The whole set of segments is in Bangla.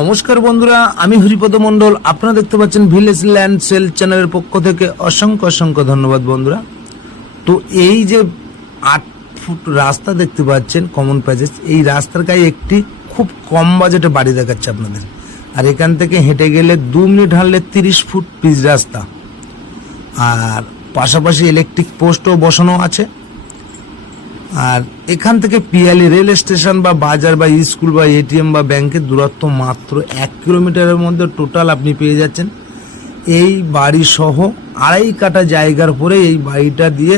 নমস্কার বন্ধুরা, আমি হরিপদ মণ্ডল। আপনারা দেখতে পাচ্ছেন ভিলেজ ল্যান্ড সেল চ্যানেলের পক্ষ থেকে অসংখ্য অসংখ্য ধন্যবাদ বন্ধুরা। তো এই যে 8 ফুট রাস্তা দেখতে পাচ্ছেন কমন প্যাসেজ, এই রাস্তার গায়ে একটি খুব কম বাজেটে বাড়ি দেখাচ্ছে আপনাদের। আর এখান থেকে হেঁটে গেলে 2 মিনিট হাঁটলে 30 ফুট পিচ রাস্তা, আর পাশাপাশি ইলেকট্রিক পোস্টও বসানো আছে। আর এখান থেকে পিয়ালি রেল স্টেশন বা বাজার বা স্কুল বা এটিএম বা ব্যাংকের দূরত্ব মাত্র 1 কিলোমিটারের মধ্যে টোটাল আপনি পেয়ে যাচ্ছেন। এই বাড়ি সহ 2.5 কাঠা জায়গার পরে এই বাড়িটা দিয়ে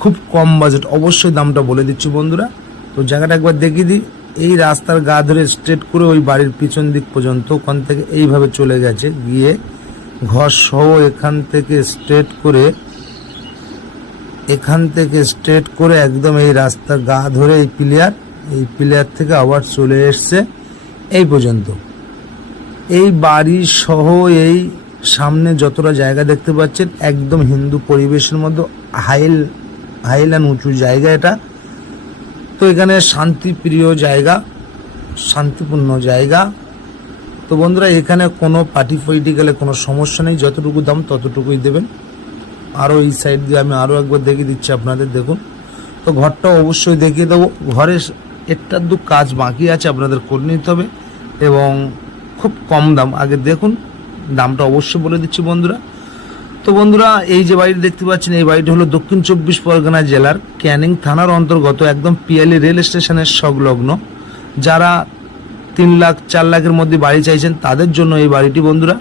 খুব কম বাজেট, অবশ্যই দামটা বলে দিচ্ছি বন্ধুরা। তো জায়গাটা একবার দেখিয়ে দিই। এই রাস্তার গা ধরে স্ট্রেট করে ওই বাড়ির পিছন দিক পর্যন্ত ওখান থেকে এইভাবে চলে গেছে, গিয়ে ঘর সহ এখান থেকে স্ট্রেট করে একদম এই রাস্তার গা ধরে এই প্লেয়ার থেকে আবার চলে এসছে এই পর্যন্ত। এই বাড়ি সহ এই সামনে যতটা জায়গা দেখতে পাচ্ছেন একদম হিন্দু পরিবেশের মধ্যে হাইল্যান্ড উঁচু জায়গা এটা। তো এখানে শান্তিপ্রিয় জায়গা, শান্তিপূর্ণ জায়গা। তো বন্ধুরা, এখানে কোনো পার্টি গেলে কোনো সমস্যা নেই, যতটুকু দাম ততটুকুই দেবেন। আরও এই সাইড দিয়ে আমি আরও একবার দেখিয়ে দিচ্ছি আপনাদের, দেখুন। তো ঘরটা অবশ্যই দেখিয়ে দেবো। ঘরের একটার দু কাজ বাকি আছে, আপনাদের করে নিতে হবে এবং খুব কম দাম। আগে দেখুন, দামটা অবশ্যই বলে দিচ্ছি বন্ধুরা। তো বন্ধুরা, এই যে বাড়িটি দেখতে পাচ্ছেন, এই বাড়িটি হলো দক্ষিণ 24 পরগনা জেলার ক্যানিং থানার অন্তর্গত, একদম পিয়ালি রেল স্টেশনের সংলগ্ন। যারা 3 লাখ 4 লাখের মধ্যে বাড়ি চাইছেন তাদের জন্য এই বাড়িটি বন্ধুরা।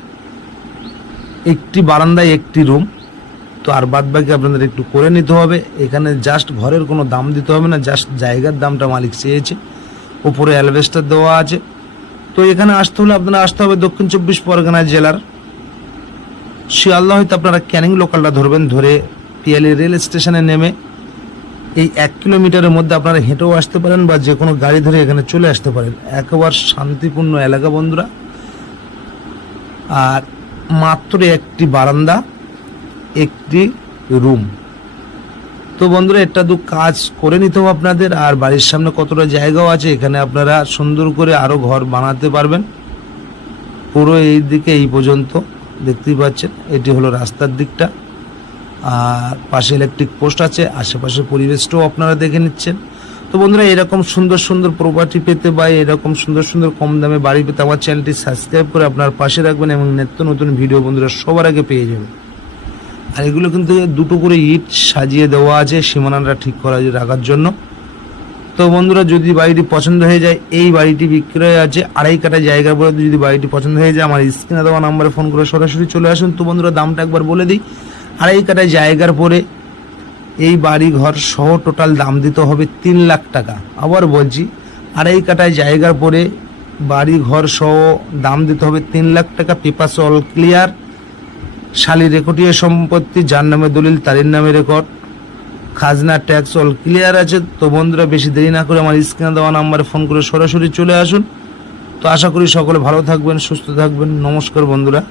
একটি বারান্দায় একটি রুম। তো আর বাদ বাকি আপনাদের একটু করে নিতে হবে। এখানে জাস্ট ঘরের কোনো দাম দিতে হবে না, জাস্ট জায়গার দামটা মালিক চেয়েছে। উপরে অ্যালবেস্টার দেওয়া আছে। তো এখানে আসতে হলে আপনারা আসতে হবে দক্ষিণ 24 পরগনা জেলার শিয়ালদা হয়তো আপনারা ক্যানিং লোকালটা ধরবেন, ধরে পিয়ালি রেল স্টেশনে নেমে এই 1 কিলোমিটারের মধ্যে আপনারা হেঁটেও আসতে পারেন বা যে কোনো গাড়ি ধরে এখানে চলে আসতে পারেন। একেবারে শান্তিপূর্ণ এলাকা বন্ধুরা। আর মাত্র একটি বারান্দা, একটি রুম। তো বন্ধুরা, এটা দু কাজ করে নিতে হবে আপনাদের। আর বাড়ির সামনে কতটা জায়গাও আছে, এখানে আপনারা সুন্দর করে আরও ঘর বানাতে পারবেন। পুরো এই দিকে এই পর্যন্ত দেখতেই পাচ্ছেন, এটি হলো রাস্তার দিকটা। আর পাশে ইলেকট্রিক পোস্ট আছে, আশেপাশে পরিবেশটাও আপনারা দেখে নিচ্ছেন। তো বন্ধুরা, এরকম সুন্দর সুন্দর প্রপার্টি পেতে বা এরকম সুন্দর সুন্দর কম দামে বাড়ি পেতে আমার চ্যানেলটি সাবস্ক্রাইব করে আপনার পাশে রাখবেন এবং নিত্য নতুন ভিডিও বন্ধুরা সবার আগে পেয়ে যাবেন। আর এগুলো কিন্তু 2টো করে ইট সাজিয়ে দেওয়া আছে সীমানাটা ঠিক করা রাখার জন্য। তো বন্ধুরা, যদি বাড়িটি পছন্দ হয়ে যায়, এই বাড়িটি বিক্রয় আছে 2.5 কাঠা জায়গার পরে। যদি বাড়িটি পছন্দ হয়ে যায়, আমার স্ক্রিনে দেওয়া নাম্বারে ফোন করে সরাসরি চলে আসুন। তো বন্ধুরা, দামটা একবার বলে দিই। 2.5 কাঠা জায়গার পরে এই বাড়ি ঘর সহ টোটাল দাম দিতে হবে 3 লাখ টাকা। আবার বলছি, 2.5 কাঠা জায়গার পরে বাড়ি ঘর সহ দাম দিতে হবে 3 লাখ টাকা। পেপারস অল ক্লিয়ার, শালি রেকর্ডীয় সম্পত্তি, যার নামে দলিল তারির নামে রেকর্ড, খাজনা ট্যাক্স অল ক্লিয়ার আছে। তো বন্ধুরা, বেশি দেরি না করে আমার স্ক্রিনে দেওয়া নাম্বারে ফোন করে সরাসরি চলে আসুন। তো আশা করি সকলে ভালো থাকবেন, সুস্থ থাকবেন। নমস্কার বন্ধুরা।